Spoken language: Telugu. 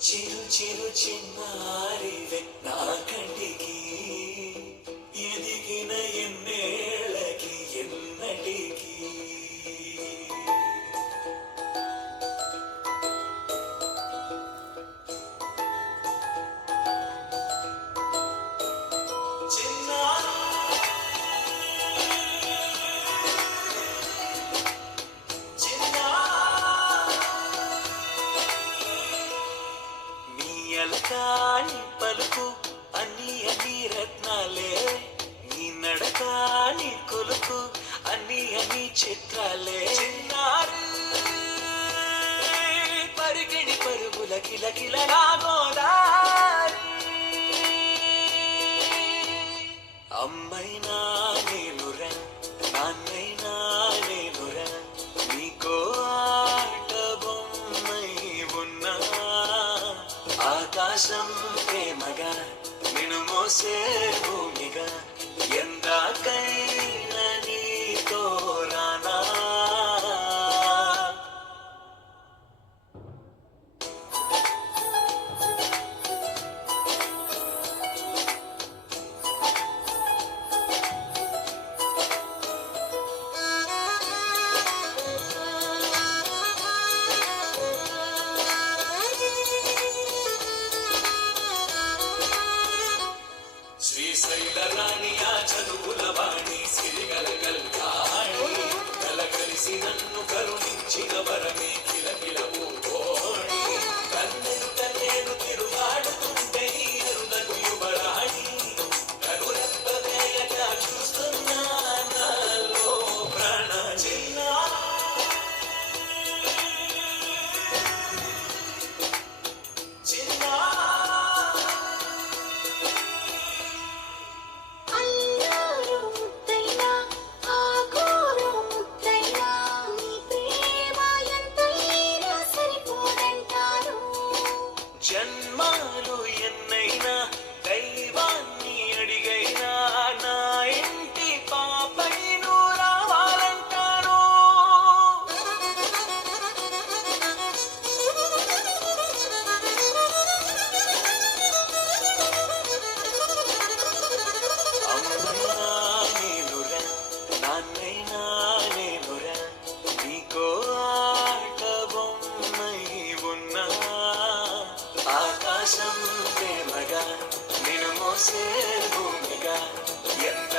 చిరు చిరు చిన్నారివే నా కంటికి ఎదిగిన ఎన్నేళ్ళకి ఎన్నటికి ఎలకాని పలుకు అన్ని అన్ని రత్నాలే నీ నడకాని కొలుకు అన్ని అన్ని చిత్రాలే చిన్నారు పరిగిణి పరుగుల కిలకిలలా గోదారి అమ్మైనా నేనురా నాన్నైనా నేనురా నీకో ఆట బొమ్మై ఉన్నా ఆకాశం ప్రేమగా నిన్ను మోసే భూమిగా ఎందాకైనా నీతో రానా శ్రీశైల రాణి ఆ చదువుల వాణి సిరిగల కల్యాణి కలకలిసి నన్ను కరుణించిన వరమే కిలకిల ఊకోణి కన్నెడు కన్నెడు తిరుగాడుతుంటే ఎరుదను యువరాణి కనురెప్పవేయక చూస్తున్నా నాలో ప్రాణ చిన్నా చిన్నా జన్మాలు ఎన్నైనా దైవాన్ని అడిగైనా నా ఇంటి పాపై నువ్వు రావాలంటాను అమ్మైనా నేనురా నాన్నైనా నేనురా నీకో ఆట బొమ్మై ఉన్నా ఆకాశం ప్రేమగా నిన్ను మోసే భూమిగా ఎంత